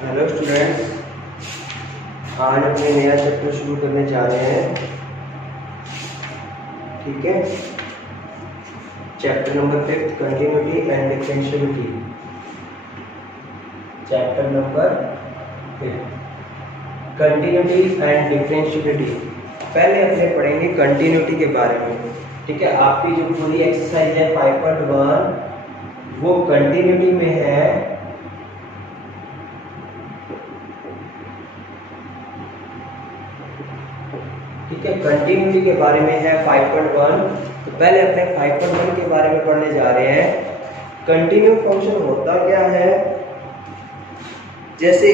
Hello students, आज अपने नया चैप्टर शुरू करने जा रहे हैं। ठीक है, chapter number 5 continuity and differentiability. Chapter number 5 continuity and differentiability. पहले अपने पढ़ेंगे कंटिन्यूटी के बारे में। ठीक है, आपकी जो पूरी एक्सरसाइज है 5.1 वो कंटिन्यूटी में है। ठीक है, कंटिन्यूटी के बारे में है 5.1। तो पहले अपने 5.1 के बारे में पढ़ने जा रहे हैं। कंटिन्यू फंक्शन होता क्या है? जैसे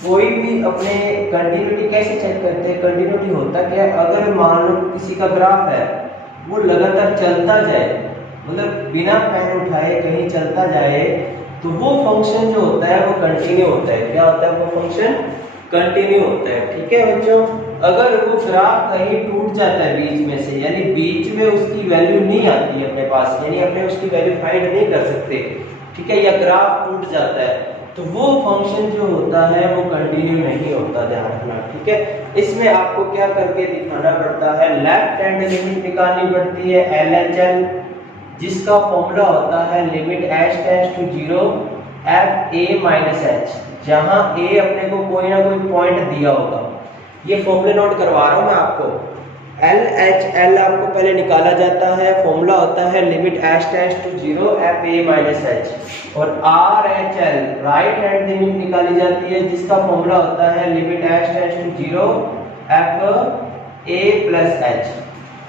कोई भी अपने कंटिन्यूटी कैसे चेक करते हैं? कंटिन्यूटी होता क्या है? अगर मान लो किसी का ग्राफ है, वो लगातार चलता जाए, मतलब बिना पेन उठाए कहीं चलता जाए, तो वो फंक्शन जो होता है वो कंटिन्यू होता है। क्या होता है? वो फंक्शन कंटिन्यू होता है। ठीक है बच्चों, अगर वो ग्राफ कहीं टूट जाता है बीच में से, यानी बीच में उसकी वैल्यू नहीं आती है अपने पास, यानी अपने उसकी वैल्यू फाइंड नहीं कर सकते, ठीक है, या ग्राफ टूट जाता है, तो वो फंक्शन जो होता है वो कंटिन्यू नहीं होता। ध्यान रखना। ठीक है, इसमें आपको क्या करके दिखाना पड़ता है? लेफ्ट हैंड लिमिट निकालनी पड़ती है LHL, जिसका फॉर्मूला होता है limit h tends to 0 f a minus h, जहां a अपने को कोई ना कोई पॉइंट दिया होगा। ये फॉर्मूले नोट करवा रहा हूं मैं आपको। LHL आपको पहले निकाला जाता है, फॉर्मूला होता है limit h tends to 0 f a minus h, और RHL राइट हैंड लिमिट निकाली जाती है, जिसका फॉर्मूला होता है limit h tends to 0 f a plus h।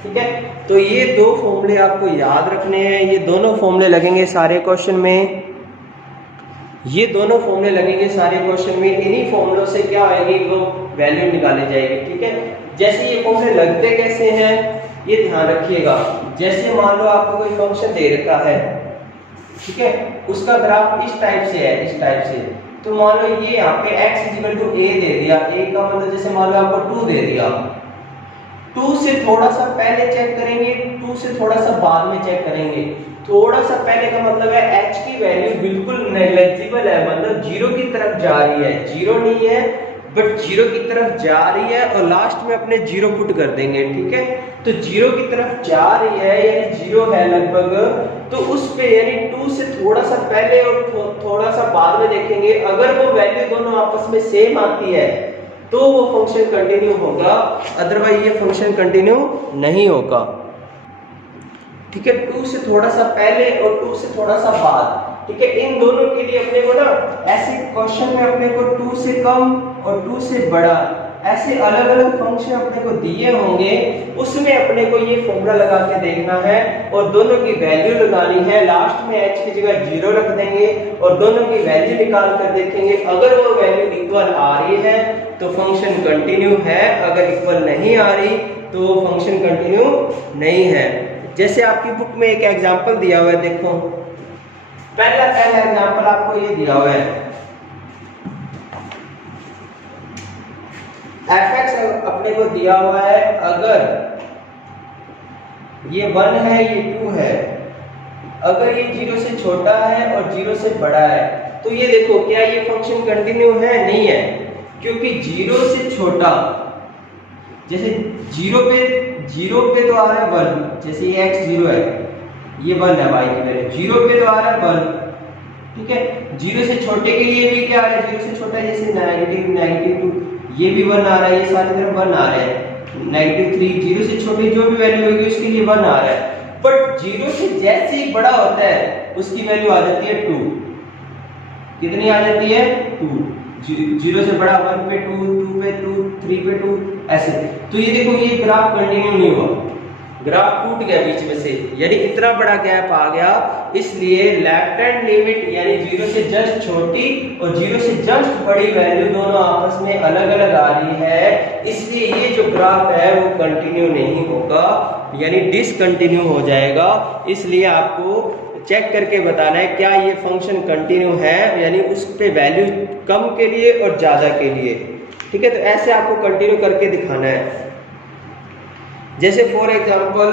ठीक है, तो ये दो फॉर्मूले आपको याद रखने हैं। ये दोनों फॉर्मूले लगेंगे सारे क्वेश्चन में, ये दोनों फॉर्मूले लगेंगे सारे क्वेश्चन में। इन्हीं फॉर्मूलों से क्या होगी? वो वैल्यू निकाली जाएगी। ठीक है, जैसे ये फॉर्मूले लगते कैसे हैं ये ध्यान रखिएगा। जैसे मान लो आपको कोई फंक्शन दे रखा है, ठीक है, उसका ग्राफ इस टाइप से है, इस टाइप से। तो मान लो ये यहाँ पे x a दे दिया, a का मतलब जैसे मान लो आपको 2 दे दिया। 2 से थोड़ा सा पहले चेक करेंगे, 2 से थोड़ा सा बाद में चेक करेंगे। थोड़ा सा पहले का मतलब है h की वैल्यू बिल्कुल नेग्लिजिबल है, मतलब 0 की तरफ जा रही है। 0 नहीं है बट 0 की तरफ जा रही है, और लास्ट में अपने 0 पुट कर देंगे। ठीक है, तो 0 की तरफ जा रही है यानी 0 है लगभग, तो उस पे यानी 2 से थोड़ा सा पहले और थोड़ा सा बाद में देखेंगे। अगर वो वैल्यू दोनों आपस में सेम आती है तो वो फंक्शन कंटिन्यू होगा, अदरवाइज ये फंक्शन कंटिन्यू नहीं होगा। ठीक है, 2 से थोड़ा सा पहले और 2 से थोड़ा सा बाद। ठीक है, इन दोनों के लिए अपने को ना ऐसे क्वेश्चन में अपने को 2 से कम और 2 से बड़ा ऐसे अलग अलग फंक्शन अपने को दिए होंगे, उसमें अपने को ये फॉर्मूला लगा के देखना है और दोनों की वैल्यू लगानी है। लास्ट में h की जगह 0 रख देंगे और दोनों की वैल्यू निकाल कर देखेंगे। अगर वो वैल्यू इक्वल आ रही है तो फंक्शन कंटिन्यू है, अगर इक्वल नहीं आ रही तो वो फंक्शन कंटिन्यू नहीं है। जैसे आपकी बुक में एक एग्जांपल दिया हुआ है, देखो पहला एग्जांपल आपको ये दिया हुआ है, fx अपने को दिया हुआ है। अगर ये 1 है, ये 2 है, अगर ये 0 से छोटा है और 0 से बड़ा है, तो ये देखो क्या ये फंक्शन कंटिन्यू है? नहीं है, क्योंकि 0 से छोटा, जैसे 0 पे तो आ रहा है 1, जैसे ये x 0 है, ये 1 है y की वैल्यू, 0 पे तो आ रहा है 1। ठीक है, 0 से छोटे के लिए भी क्या आ रहा है? 0 से छोटा जैसे -2, ये भी 1 आ रहा है, ये सारी तरफ 1 आ रहा है, -3, 0 से छोटे जो भी वैल्यू होगी उसके लिए 1 आ रहा है। बट 0 से जैसे ही बड़ा होता है उसकी वैल्यू आ जाती है 2। कितनी आ जाती है? 2। 0 से बड़ा 1 पे 2, 2 पे 2, 3 पे 2, ऐसे। तो ये देखो ये ग्राफ कंटिन्यू नहीं हुआ, ग्राफ टूट गया बीच में से, यानी इतना बड़ा गैप आ गया। इसलिए लेफ्ट हैंड लिमिट यानी 0 से जस्ट छोटी और 0 से जस्ट बड़ी वैल्यू दोनों आपस में अलग अलग आ रही है, इसलिए ये जो ग्राफ है वो कंटिन्यू नहीं होगा, यानी डिसकंटिन्यू हो जाएगा। इसलिए आपको चेक करके बताना है क्या ये फंक्शन कंटिन्यू है, यानी उस पे वैल्यू कम के लिए और ज्यादा के लिए। ठीक है, तो ऐसे आपको कंटिन्यू करके दिखाना है। जैसे फॉर एग्जांपल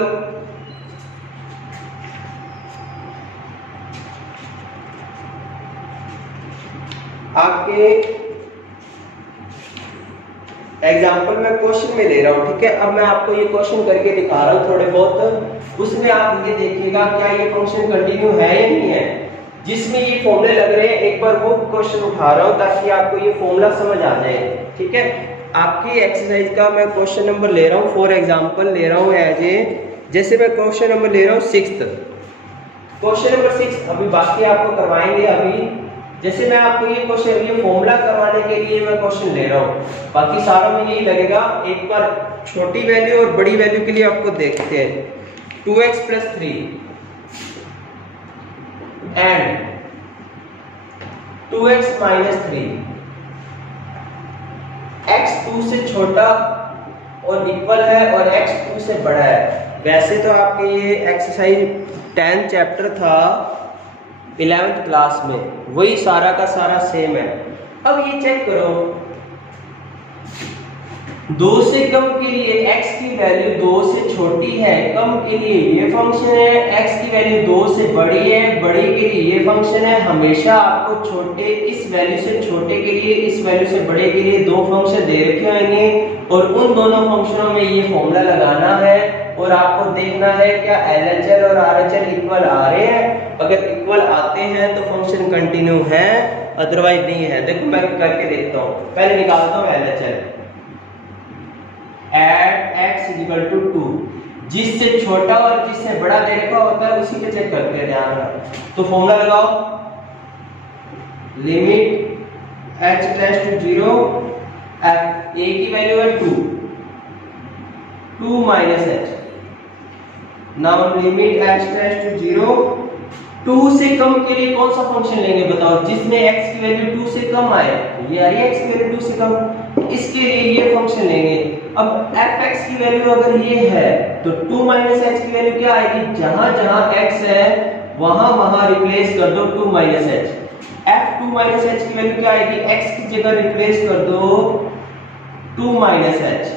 आपके एग्जाम्पल में क्वेश्चन में दे रहा हूं, ठीक है। अब मैं आपको ये क्वेश्चन करके दिखा रहा हूं थोड़े बहुत, उसमें आप ये देखिएगा क्या ये फंक्शन कंटिन्यू है या नहीं है। जिसमें ये फॉर्मूले लग रहे हैं एक बार वो क्वेश्चन उठा रहा हूं ताकि आपको ये फॉर्मूला समझ आ जाए, ठीक है। आपकी एक्सरसाइज का मैं क्वेश्चन नंबर ले रहा हूं, फॉर एग्जांपल ले रहा हूं एज ए, जैसे मैं क्वेश्चन नंबर ले रहा हूं 6th, क्वेश्चन नंबर 6। अभी बाकी आपको करवाएंगे। अभी जैसे मैं आपको ये क्वेश्चन, ये फॉर्मूला करवाने के लिए मैं क्वेश्चन ले रहा हूं, बाकी सारों में यही लगेगा। एक बार छोटी वैल्यू और बड़ी वैल्यू के लिए आपको देखते हैं। 2x + 3 एंड 2x - 3, x 2 से छोटा और इक्वल है और x 2 से बड़ा है। वैसे तो आपके ये एक्सरसाइज 10 चैप्टर था 11th क्लास में, वही सारा का सारा सेम है। अब ये चेक करो, 2 से कम के लिए x की वैल्यू 2 से छोटी है, कम के लिए ये फंक्शन है। x की वैल्यू 2 से बड़ी है, बड़ी के लिए ये फंक्शन है। हमेशा आपको छोटे, इस वैल्यू से छोटे के लिए, इस वैल्यू से बड़े के लिए दो फंक्शन दे रखे होंगे और उन दोनों फंक्शनों में ये फॉर्मूला लगाना है और आपको देखना है क्या LHL और RHL इक्वल आ रहे हैं। अगर इक्वल आते हैं तो फंक्शन कंटिन्यू है, अदरवाइज नहीं है। देखो मैं करके देखता हूँ, पहले निकालता हूँ LHL। एट x = 2, जिससे छोटा और जिससे बड़ा दे रखा होता है उसी पे चेक करते हैं, ध्यान रखना। तो फॉर्मूला लगाओ, limit h tends to 0, a की वैल्यू है 2 - h। Now limit h tends to 0, 2 से कम के लिए कौन सा फंक्शन लेंगे बताओ, जिसमें x की वैल्यू 2 से कम आए। ये आ रही है x की वैल्यू 2 से कम, इसके लिए ये फंक्शन लेंगे। अब fx की वैल्यू अगर ये है तो 2 - h की वैल्यू क्या आएगी, जहां जहां x है वहां वहां रिप्लेस कर दो 2 - h। f 2 - h की वैल्यू क्या आएगी, x की जगह रिप्लेस कर दो 2 - h,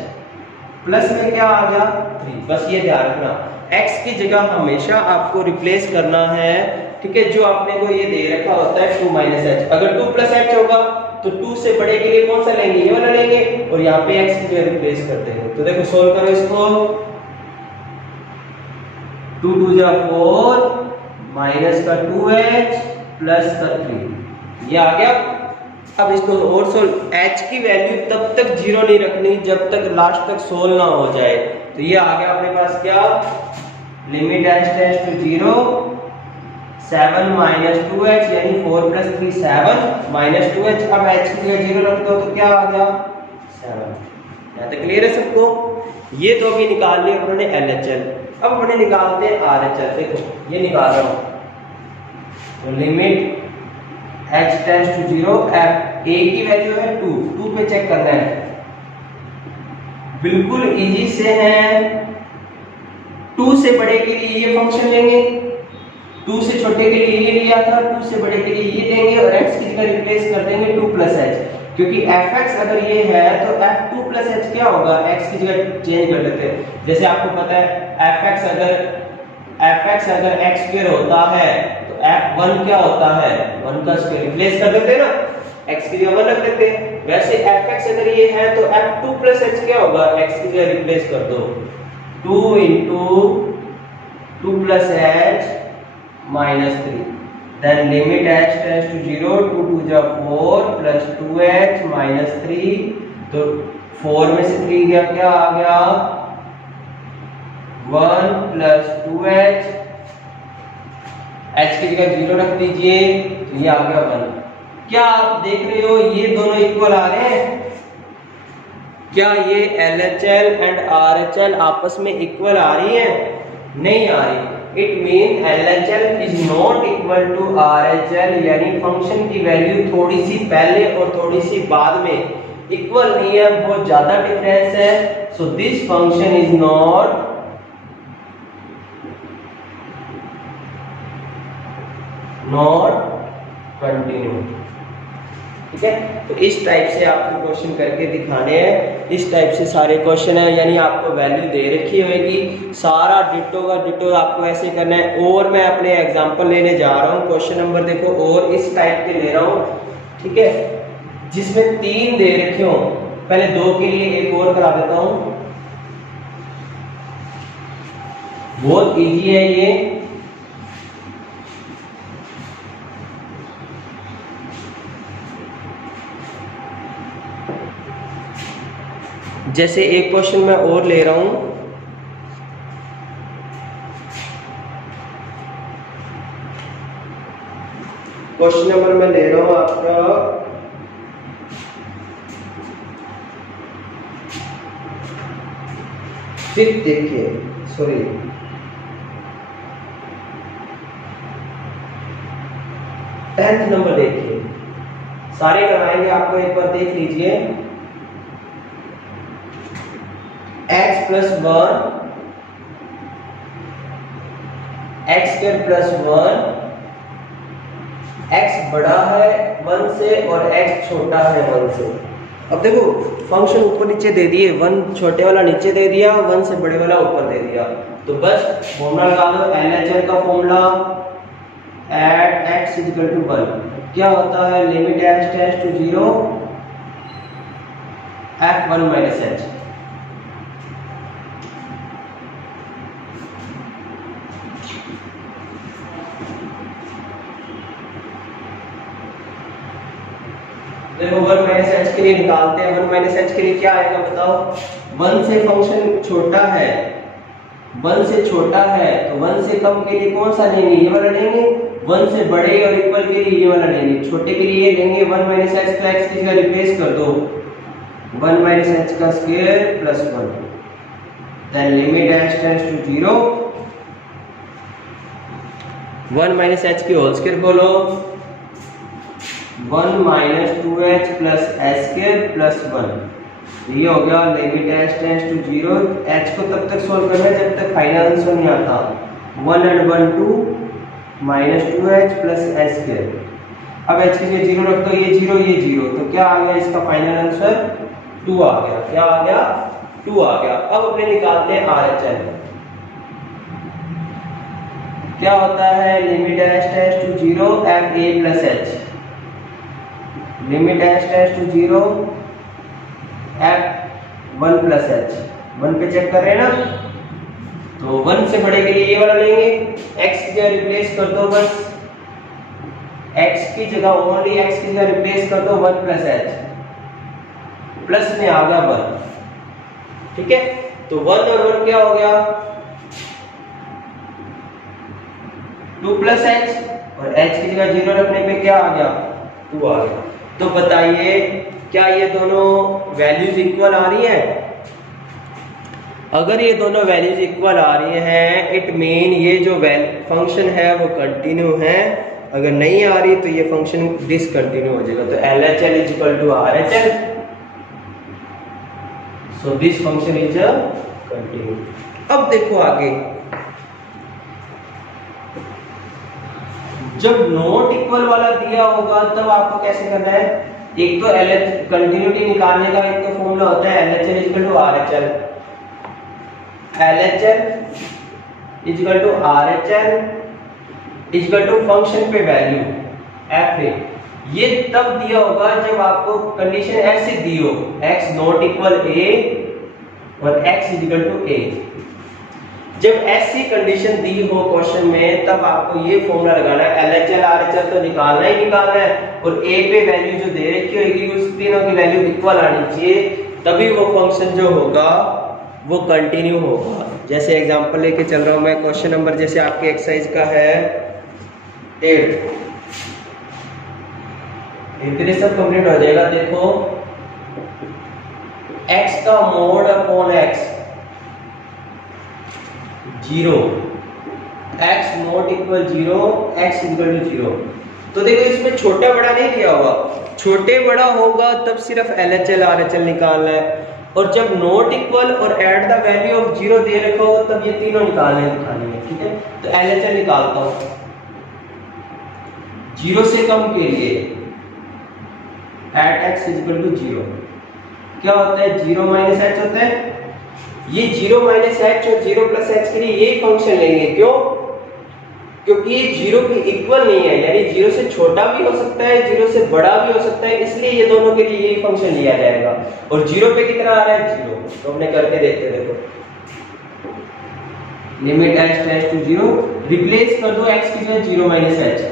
प्लस में क्या आ गया 3। बस ये ध्यान रखना, x की जगह हमेशा आपको रिप्लेस करना है, ठीक है। जो आपने को ये दे रखा होता है 2 - h, अगर 2 + h होगा तो 2 से बड़े के लिए कौन सा लेंगे, ये वाला लेंगे और यहाँ पे x की जगह रिप्लेस कर देंगे। तो देखो सोल्व करो इसको, 2 × 2 = 4 माइनस का 2h प्लस का 3, ये आ गया। अब इसको और सोल्व, h की वैल्यू तब तक 0 नहीं रखनी जब तक लास्ट तक सोल्व ना हो जाए। तो ये आ गया अपने पास क्या, limit h tends to 0, 7 - 2h यानी 4 + 3 7 - 2h। अब h की जगह 0 रख दो तो क्या आ गया 7। यहाँ तक क्लियर है सबको। ये तो अभी निकाल लिया अपने LHL। अब अपने निकालते हैं RHL। देखो ये निकाल रहा हूँ, तो limit h tends to 0, a की वैल्यू है 2 पे चेक करना है, बिल्कुल इजी से है। 2 से बड़े के लिए ये फंक्शन लेंगे, 2 से छोटे के लिए ये लिया था, 2 से बड़े के लिए ये देंगे और x की जगह रिप्लेस कर देंगे 2 + h, क्योंकि fx अगर ये है तो f2 + h क्या होगा, x की जगह चेंज कर लेते हैं। जैसे आपको पता है fx अगर x² होता है तो f1 क्या होता है, 1 का स्क्वायर, रिप्लेस कर देते हैं ना, x की जगह 1 रख देते हैं। वैसे fx अगर ये है तो f2 + h क्या होगा, x की जगह रिप्लेस कर दो 2 × 2 + h - 3, then limit h tends to 0, 2 × 2 = 4 plus 2h - 3, तो 4 में से 3 गया, क्या आ गया 1 प्लस 2h, h की जगह 0 रख दीजिए, तो ये आ गया 1। क्या आप देख रहे हो ये दोनों इक्वल आ रहे हैं, क्या ये LHL एंड RHL आपस में इक्वल आ रही है, नहीं आ रही। It mean LHL is not equal to RHL, यानी फंक्शन की वैल्यू थोड़ी सी पहले और थोड़ी सी बाद में इक्वल नहीं है, बहुत ज्यादा डिफरेंस है। So this function is not continue, ठीक है। तो इस टाइप से आपको क्वेश्चन करके दिखाने हैं, इस टाइप से सारे क्वेश्चन है, यानी आपको वैल्यू दे रखी होगी, सारा डिटो का डिटो आपको ऐसे करना है। और मैं अपने एग्जांपल लेने जा रहा हूँ, क्वेश्चन नंबर देखो और इस टाइप के ले रहा हूँ, ठीक है, जिसमें 3 दे रखे हो। पहले 2 के लिए एक और करा देता हूं, बहुत इजी है ये। जैसे एक क्वेश्चन मैं और ले रहा हूं, क्वेश्चन नंबर मैं ले रहा हूं आपका 5th, देखिए सॉरी 10th नंबर देखिए, सारे करवाएंगे आपको, एक बार देख लीजिए। x + 1 x² + 1, x बड़ा है 1 से और x छोटा है 1 से। अब देखो फंक्शन ऊपर नीचे दे दिए, 1 छोटे वाला नीचे दे दिया, 1 से बड़े वाला ऊपर दे दिया। तो बस फॉर्मूला लगा दो, LHS का फॉर्मूला एट x = 1 क्या होता है, limit h tends to 0 f1 - h। देखो 1 - h के लिए निकालते हैं। 1 - h के लिए क्या आएगा बताओ, 1 से फंक्शन छोटा है, 1 से छोटा है तो 1 से कम के लिए कौन सा लेंगे, ये वाला लेंगे। 1 से बड़े और इक्वल के लिए ये वाला लेंगे, छोटे के लिए ये लेंगे। 1 - h को x की जगह रिप्लेस कर दो, 1 - h का square plus 1, then limit h tends to 0 1 - h की होल स्क्वायर बोलो, 1 - 2h + h² + 1। ये हो गया limit h tends to 0। h को तब तक सोल्व करना है जब तक फाइनल आंसर नहीं आता। 1 and 1 2 - 2h + h²। अब h की जगह 0 रख दो, ये 0 ये 0, तो क्या आ गया इसका फाइनल आंसर 2 आ गया। क्या आ गया, 2 आ गया। अब अपने निकालते हैं RHS। क्या होता है, limit h tends to 0 fa + h, limit h tends to 0 f1 + h। 1 पे चेक कर रहे हैं ना, तो 1 से बड़े के लिए ये वाला लेंगे, x की जगह रिप्लेस कर दो, बस x की जगह ओनली x की जगह रिप्लेस कर दो 1 + h, प्लस में आ गया 1। ठीक है, तो 1 और 1 क्या हो गया, 2 + h, और h की जगह 0 रखने पे क्या आ गया, 2 आ गया। तो बताइए क्या ये दोनों वैल्यूज इक्वल आ रही है? अगर ये दोनों वैल्यूज इक्वल आ रही हैं, इट मीन ये जो फंक्शन है वो कंटिन्यू है। अगर नहीं आ रही तो ये फंक्शन डिसकंटिन्यू हो जाएगा। तो LHS = RHS, so this function is a continue. अब देखो आगे, जब नॉट इक्वल वाला दिया होगा तब आपको कैसे करना है, एक तो कंटिन्यूटी निकालने का एक तो फॉर्मूला होता है LHS = RHS, LHS = RHS = function पे वैल्यू fa। ये तब दिया होगा जब आपको कंडीशन ऐसे दी हो, x ≠ a और x = a। जब ऐसी कंडीशन दी हो क्वेश्चन में तब आपको ये फॉर्मूला लगाना है, LHS RHS तो निकालना ही निकालना है, और a पे वैल्यू जो दे रखी होगी उस तीनों की वैल्यू इक्वल आनी चाहिए, तभी वो फंक्शन जो होगा वो कंटिन्यू होगा। जैसे एग्जांपल लेके चल रहा हूं मैं, क्वेश्चन नंबर जैसे आपके एक्सरसाइज का है 8, इतने सब कंप्लीट हो जाएगा। देखो x का mode upon x 0, x not = 0, x = 0। तो देखो इसमें छोटा बड़ा नहीं दिया होगा, छोटे बड़ा होगा तब सिर्फ LHS RHS निकालना है, और जब नॉट इक्वल और एट द वैल्यू ऑफ 0 दे रखा हो तब ये तीनों निकालने है। ठीक है, तो LHS निकालता हूं 0 से कम के लिए एट x = 0 क्या होता है, 0 - h होता है। ये 0 - h और 0 + h के लिए यही फंक्शन लेंगे, क्यों, क्योंकि ये जीरो के इक्वल नहीं है, यानी जीरो से छोटा भी हो सकता है, जीरो से बड़ा भी हो सकता है, इसलिए ये दोनों के लिए यही फंक्शन लिया जाएगा। और जीरो पे कितना आ रहा है, जीरो, तो हमने करके देखते, देखो limit h tends to zero, replace कर दो x की जगह zero minus h,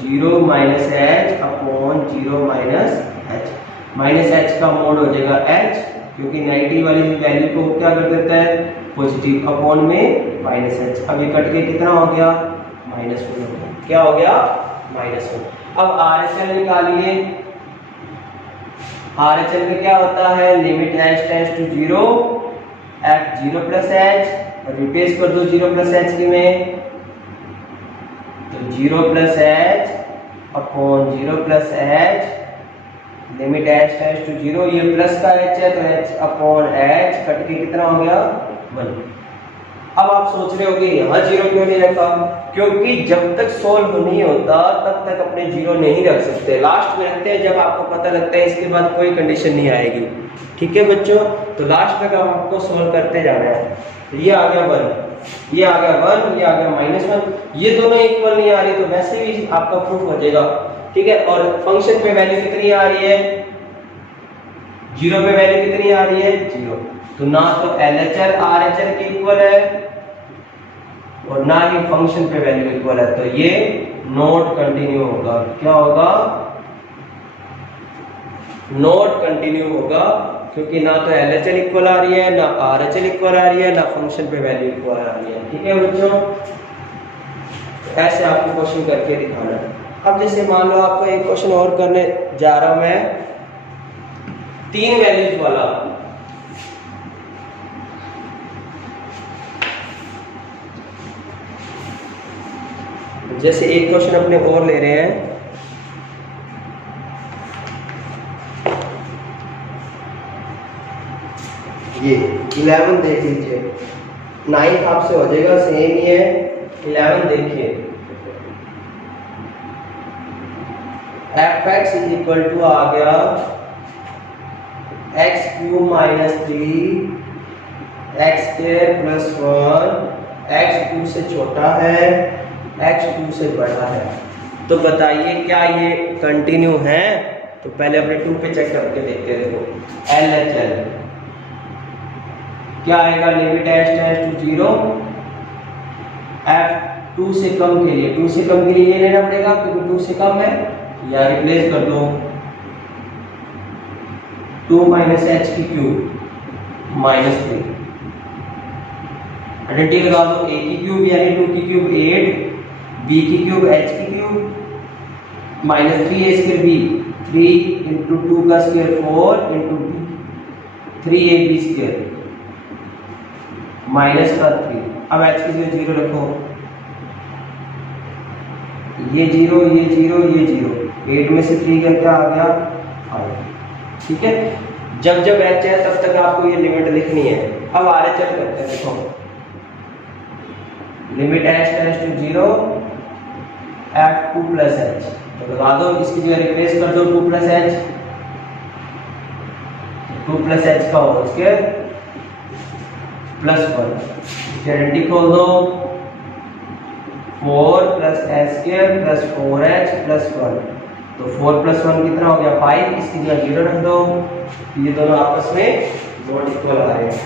zero minus h upon zero minus h, minus h का मोड हो जाएगा h, क्योंकि नेगेटिव वाली वैल्यू को क्या कर देता है पॉजिटिव, अपॉन में माइनस h। अब ये कट के कितना हो गया, माइनस वन हो गया, क्या हो गया, माइनस वन। अब RHL निकालिए, RHL में क्या होता है, limit h tends to zero, f zero plus h, replace कर दो जीरो प्लस h की में, तो zero plus h upon zero plus h, limit h tends to zero, ये प्लस का h है तो h अपॉन h, कट के कितना हो गया, वन। अब आप सोच रहे होगे यहाँ जीरो क्यों नहीं रखा, क्योंकि जब तक सोल्व नहीं होता तब तक अपने जीरो नहीं रख सकते, लास्ट में रखते हैं जब आपको पता लगता है इसके बाद कोई कंडीशन नहीं आएगी। ठीक है बच्चों, तो लास्ट तक आपको सोल्व करते जाना है। तो ये आ गया वन, ये आ गया वन, ये आ गया माइनस वन, ये दोनों इक्वल नहीं आ रही तो वैसे भी आपका प्रूफ हो जाएगा। ठीक है, और फंक्शन पे वैल्यू कितनी आ रही है, जीरो पे वैल्यू कितनी आ रही है, जीरो, तो ना तो LHL RHL के इक्वल है और ना ही फंक्शन पे वैल्यू इक्वल है, तो ये नॉट कंटिन्यू होगा। क्या होगा, नॉट कंटिन्यू होगा, क्योंकि ना तो LHL इक्वल आ रही है, ना RHL इक्वल आ रही है, ना फंक्शन पे वैल्यू इक्वल आ रही है। ठीक है बच्चों, ऐसे आपको क्वेश्चन करके दिखाना है। अब जैसे मान लो आपको एक क्वेश्चन और करने जा रहा हूं मैं, तीन वैल्यूज वाला। जैसे एक क्वेश्चन अपने और ले रहे हैं, ये 11 देख लीजिए, 9 आपसे हो जाएगा, सेम ही है। 11 देखिए, fx इज इक्वल टू आ गया x cube minus 3 x square plus 1, x 2 से छोटा है, एक्स 2 से बड़ा है। तो बताइए क्या ये कंटिन्यू है, तो पहले अपने 2 पे चेक करके देखते हैं। देखो LHL क्या आएगा, limit h tends to zero, f 2 से कम के लिए, 2 से कम के लिए ये लेना पड़ेगा क्योंकि 2 से कम है, या रिप्लेस कर दो 2 माइनस h की क्यूब माइनस 3, आइडेंटिटी लगा दो, a की क्यूब यानी 2 की क्यूब 8, b की क्यूब h की cube minus 3a square b, 3 into 2 का square 4 into b, 3ab square minus का 3। अब h की जगह जीरो रखो, ये जीरो, ये जीरो, ये जीरो, 8 में से 3 करके आ गया 5। ठीक है, जब जब h है तब तक आपको ये लिमिट लिखनी है। अब RHL करते हैं, देखो limit h tends to zero, f 2 plus h, तो लगा दो, इसकी जगह रिप्लेस कर दो 2 प्लस h, 2 प्लस h का होल स्क्वायर प्लस 1, आइडेंटिटी खोल दो, 4 plus h square plus 4h plus 1, तो 4 प्लस 1 कितना हो गया 5, इसकी जगह जीरो रख दो, ये दोनों आपस में नॉट इक्वल आ रहे हैं।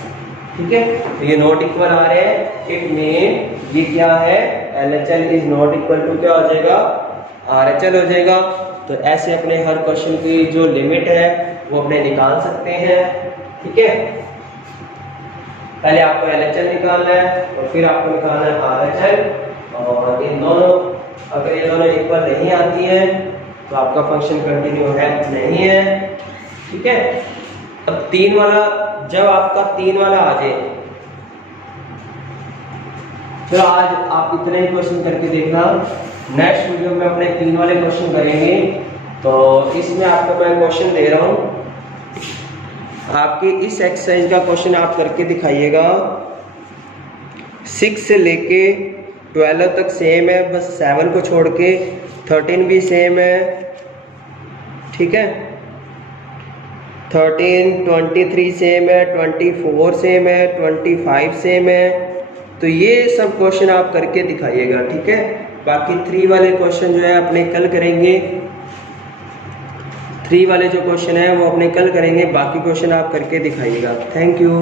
ठीक है, तो ये नॉट इक्वल आ रहे हैं, इट मीन ये क्या है, LHL is not equal to क्या हो जाएगा, RHL हो जाएगा। तो ऐसे अपने हर क्वेश्चन की जो लिमिट है वो अपने निकाल सकते हैं। ठीक है, पहले आपको LHL निकालना है और फिर आपको निकालना है RHL, और इन दोनों, अगर ये दोनों इक्वल नहीं आती है तो आपका फंक्शन कंटिन्यू है नहीं है। ठीक है, अब 3 वाला, जब आपका 3 वाला आ जाए, तो आज आप इतने ही क्वेश्चन करके देखना, नेक्स्ट वीडियो में अपने 3 वाले क्वेश्चन करेंगे। तो इसमें आपको मैं क्वेश्चन दे रहा हूं, आपके इस एक्सरसाइज का क्वेश्चन आप करके दिखाइएगा। 6 से लेके 12 तक सेम है, बस 7 को छोड़ के 13 भी सेम है। ठीक है, 13, 23 सेम है, 24 सेम है, 25 सेम है। तो ये सब क्वेश्चन आप करके दिखाइएगा। ठीक है, बाकी 3 वाले क्वेश्चन जो है अपने कल करेंगे। 3 वाले जो क्वेश्चन है वो अपने कल करेंगे, बाकी क्वेश्चन आप करके दिखाइएगा। Thank you.